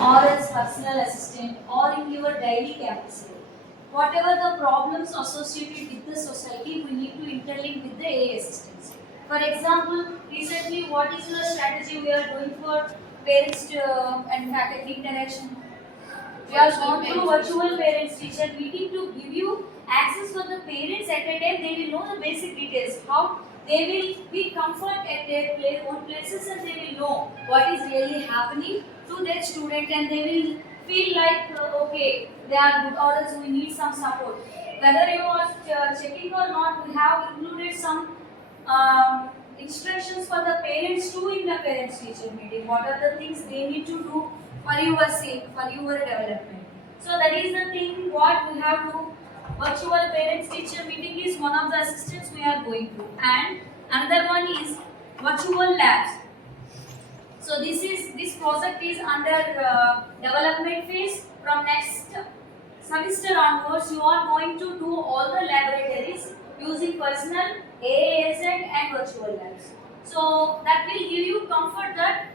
or as personal assistant or in your daily campus life. Whatever the problems associated with the society, we need to interlink with the AI assistants. For example, recently, what is the strategy we are doing for parents and faculty interaction? We are going through virtual parents teacher meeting to give you access for the parents at a time. They will know the basic details, how they will be comfort at their own places, and they will know what is really happening to their student, and they will feel like okay, they are good, or else we need some support. Whether you are checking or not, we have included some instructions for the parents too in the parents teacher meeting. What are the things they need to do for your sake, for your development. So that is the thing what we have to. Virtual parents teacher meeting is one of the assistants we are going through, and another one is virtual labs. So this project is under development phase. From next semester onwards, you are going to do all the laboratories using personal AI agent and virtual labs. So that will give you comfort that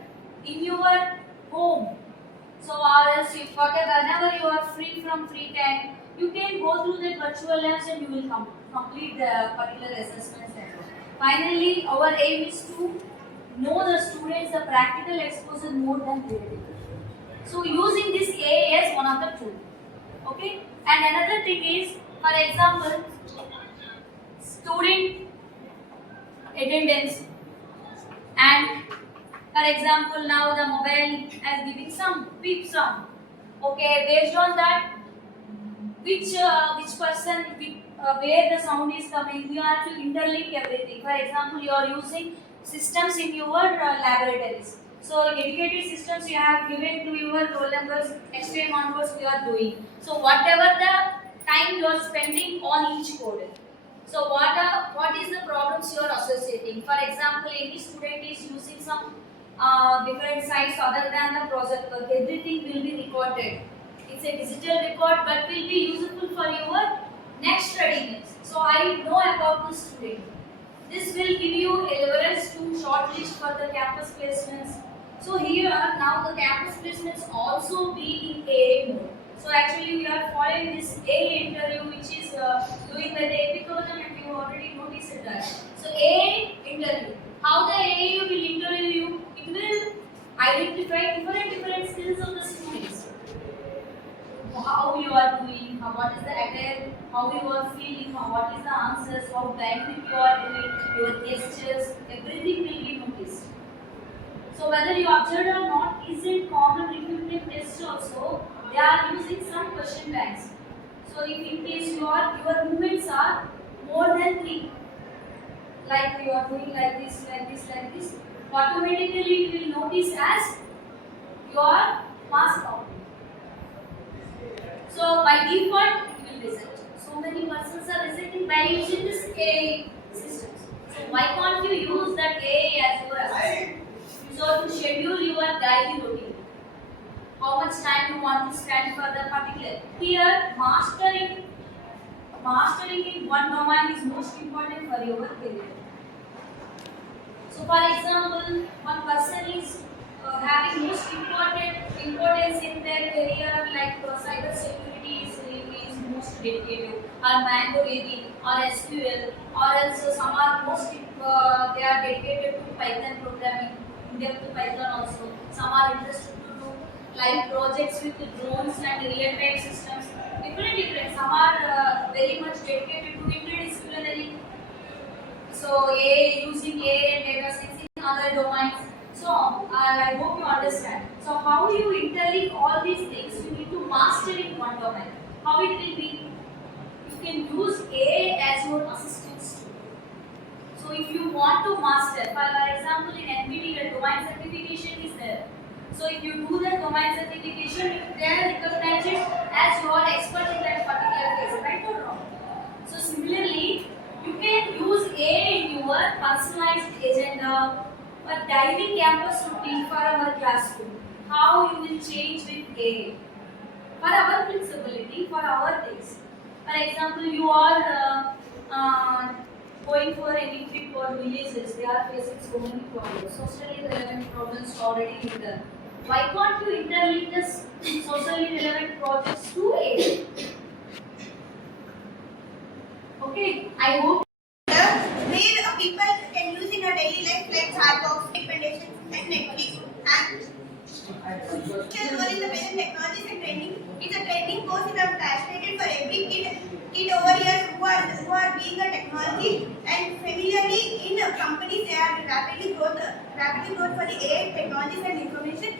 in your home. So or else if whenever you are free from free time, you can go through the virtual labs and you will complete the particular assessments and all. Finally, our aim is to know the students the practical exposure more than theoretical. So using this AI as one of the tool. Okay. And another thing is, for example, student attendance, and for example now the mobile is giving some beep sound. Okay, based on that, which person where the sound is coming, you have to interlink everything. For example, you are using systems in your laboratories. So dedicated systems you have given to your roll numbers, next time onwards we are doing. So whatever the time you are spending on each code. So what is the problems you are associating? For example, any student is using some different sites other than the project work. Everything will be recorded. It's a digital record, but will be useful for your next study needs. So I know about the student. This will give you a leverage to shortlist for the campus placements. So here now the campus placements also be in AA mode. So actually we are following this AA interview which is doing by the AP government. You already noticed that. So AA interview. How the AA will interview you? It will identify different skills of the students. How you are doing, what is the attire, how you are feeling, what is the answers, how dynamic you are doing, your gestures, everything will be noticed. So whether you observed or not, is it common recruitment tests also, they are using some question banks. So if in case your movements are more than 3, like you are doing like this, automatically it will notice as your mask counting. So by default it will reset. So many persons are resetting by using this AI systems. So why can't you use that AI as your assistant? So to schedule your daily routine, how much time you want to spend for the particular. Here mastering in one domain is most important for your career. So for example, one person is having most importance in their career, like cyber security is most dedicated, or MongoDB, or SQL, or else some are most they are dedicated to Python programming, in depth to Python also. Some are interested to do live projects with drones and real-time systems. Different. Some are very much dedicated to interdisciplinary. So using AI and data science in other domains. So I hope you understand. So how you interlink all these things, you need to master in one domain. How it will be? You can use AI as your assistant too. So if you want to master, for example in NPTEL domain certification is there. So if you do the domain certification, they are recognized as you are expert in that particular case, right or wrong? So similarly, you can use AI in your personalized agenda, a daily campus routine for our classroom. How you will change with AI for our flexibility, for our things. For example, you are going for any trip or villages, they are facing so many problems. Socially relevant problems already in there. Why can't you interlink this socially relevant projects to AI? Okay, I hope where people can use in a daily life like chatbots, recommendations, and Netflix. And still role in the present technologies and training. It's a training course that I'm passionate for every kid over here who are being a technology and familiarly in companies they are rapidly growth for the AI technologies and information.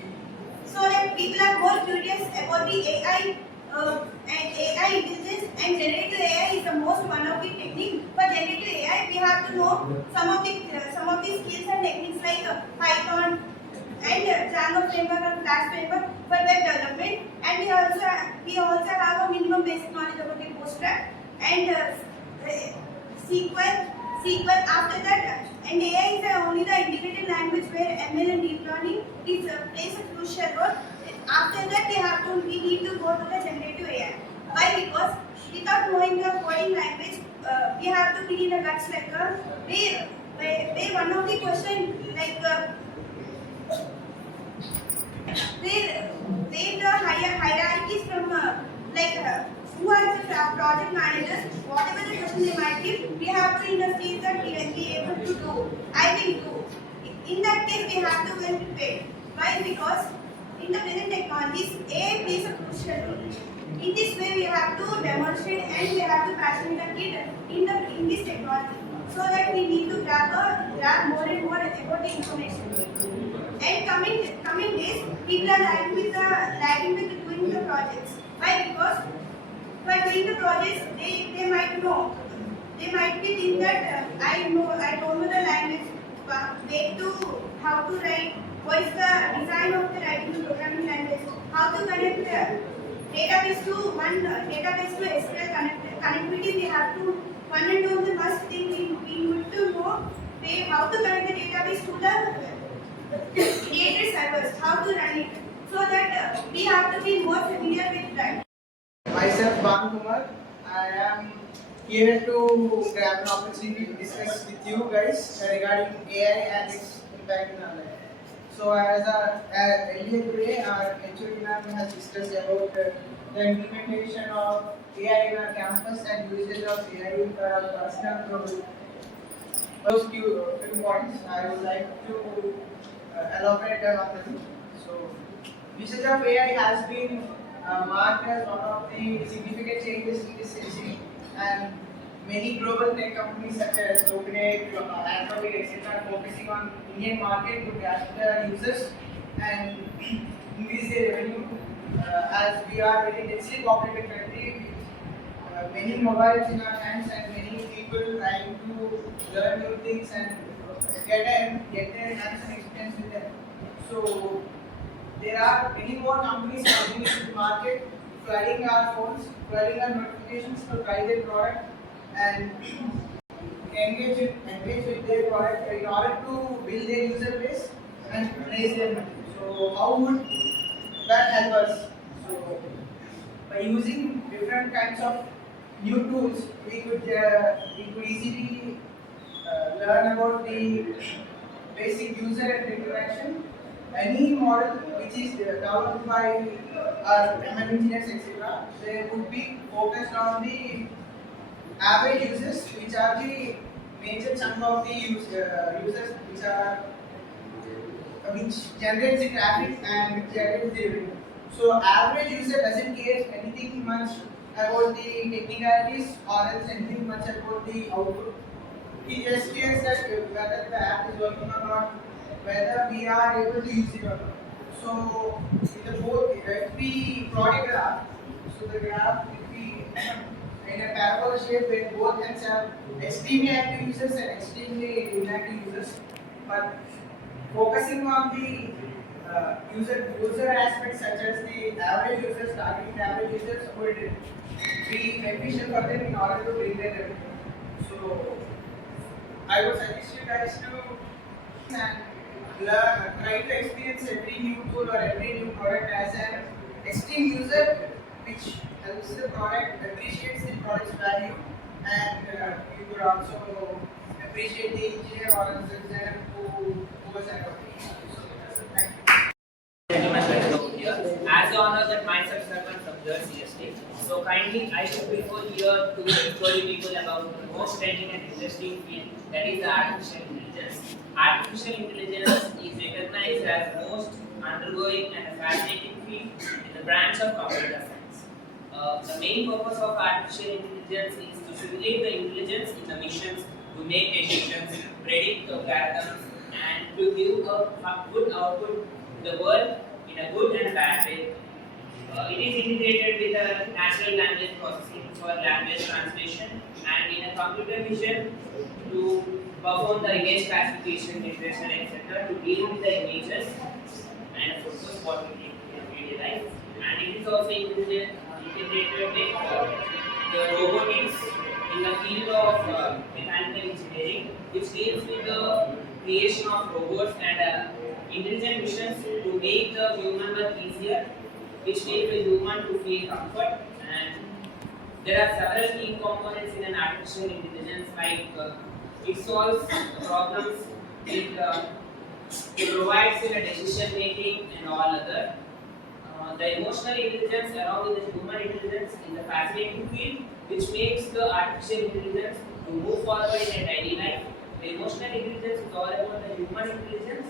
So that people are more curious about the AI and AI intelligence and generative AI is the most one of the technique. For generative AI, we have to know some of the skills and techniques like Python and Django framework or Flash framework for web development. And we also have a minimum basic knowledge about the Postgres and SQL after that. And AI is only the integrated language where ML and deep learning is plays a crucial role. After that, we need to go to the generative AI. Why? Because without knowing the coding language, we have to be in a guts like where one of the question like where the higher hierarchies from who are the project managers, whatever the question they might give, we have to in the stage that we will be able to do. I will do. In that case, we have to well prepared. Why? Because in the present technologies, AI plays a crucial role. In this way, we have to demonstrate and we have to passionate the kid in this technology, so that we need to grab more and more about the information. And coming days, people are lagging with doing the projects. Why? Because by doing the projects, they might know. They might be think that I don't know the language, way to how to write, what is the design of the writing programming language, how to connect database to database to SQL connectivity. We have to one and only must thing we need to know how to connect the database to the created servers, how to run it, so that we have to be more familiar with that. Myself, Kumar. I am here to grab an opportunity to discuss with you guys regarding AI and its impact in our life. So, earlier today, our HOD ma'am has discussed about the implementation of AI in our campus and usage of AI for our personal growth. Those few points I would like to elaborate on them. So, usage of AI has been marked as one of the significant changes in this century, and many global tech companies such as OpenAI, Anakapalle, etc., are focusing on Indian market to capture users and increase their revenue. As we are very densely populated country, with many mobiles in our hands and many people trying to learn new things and get their hands-on experience with them. So there are many more companies coming into the market, flooding our phones, flooding our notifications to try their product and engage with their product in order to build their user base and raise their money. So how would that help us? So by using different kinds of new tools, we could easily learn about the basic user interaction. Any model which is developed by our ML engineers, etc., they would be focused on the average users, which are the major chunk of the users which generates the traffic and which generates the revenue. So average user doesn't care anything much about the technicalities or else anything much about the output. He just cares that whether the app is working or not, whether we are able to use it or not. So in the both, if we plot a graph, so the graph will be in a parabola shape where both ends have extremely active users and extremely inactive users. But focusing on the user aspects such as the average users, targeting the average users would be beneficial for them in order to bring their revenue. So I would suggest you guys to and try to experience every new tool or every new product as an extreme user, which helps the product, appreciates the product's value, and you could also appreciate the engineer or the designer who was adopting. So, thank you. here seriously. So kindly, I should prefer here to tell you people about the most trending and interesting field, that is the artificial intelligence. Artificial intelligence is recognized as the most undergoing and fascinating field in the branch of computer science. The main purpose of artificial intelligence is to simulate the intelligence in the missions, to make decisions, predict the patterns, and to give a good output to the world in a good and bad way. It is integrated with a natural language processing for language translation and in a computer vision to perform the image classification, detection, etc. to deal with the images and photos what we take in everyday life. And it is also integrated with the robotics in the field of mechanical engineering, which deals with the creation of robots and intelligent missions to make the human work easier, which make the human to feel comfort. And there are several key components in an artificial intelligence, like it solves problems, it provides in a decision making and all other. The emotional intelligence along with the human intelligence is a fascinating field which makes the artificial intelligence to move forward in a daily life. The emotional intelligence is all about the human intelligence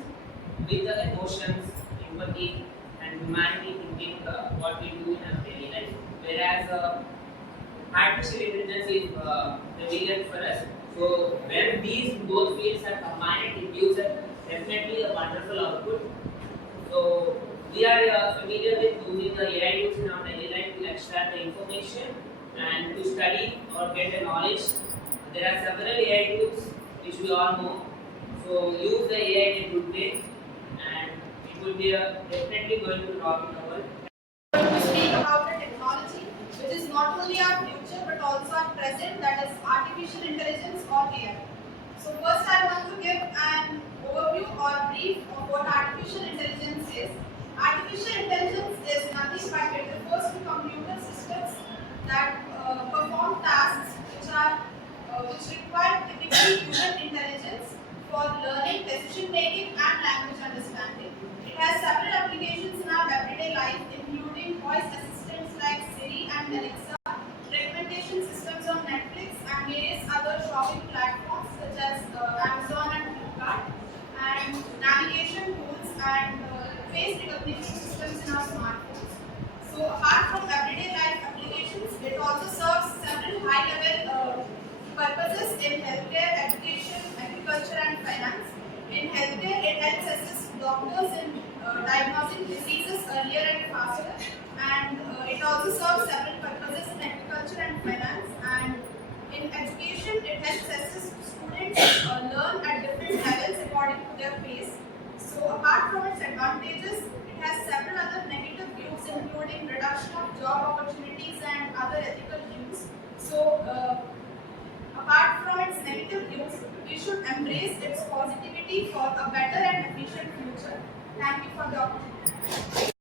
with the emotions, empathy, and humanity thinking what we do in our daily life. Whereas artificial intelligence is the villain for us. So when these both fields are combined, it gives us definitely a wonderful output. So we are familiar with using the AI tools in our daily life to extract the information and to study or get the knowledge. There are several AI tools which we all know. So use the AI in a good way, and it will be definitely going to rock in the world. To speak about a technology which is not only our future but also our present, that is artificial intelligence or AI. So first I want to give an overview or brief of what artificial intelligence is. Artificial intelligence is nothing but it refers to computer systems that perform tasks which require typically human intelligence for learning, decision making, and language understanding. It has several applications in our everyday life, including voice assistants like Siri and Alexa, recommendation systems on Netflix, and various other shopping platforms such as Amazon and Flipkart, and navigation tools and face recognition systems in our smartphones. So, apart from everyday life applications, it also serves several high-level purposes in healthcare, education, agriculture, and finance. In healthcare, it helps assist doctors in diagnosing diseases earlier and faster, and it also serves several purposes in agriculture and finance. And in education, it helps assist students learn at different levels according to their pace. So, apart from its advantages, it has several other negative views, including reduction of job opportunities and other ethical views. So, apart from its negative views, we should embrace its positivity for a better and efficient future. Thank you for the opportunity.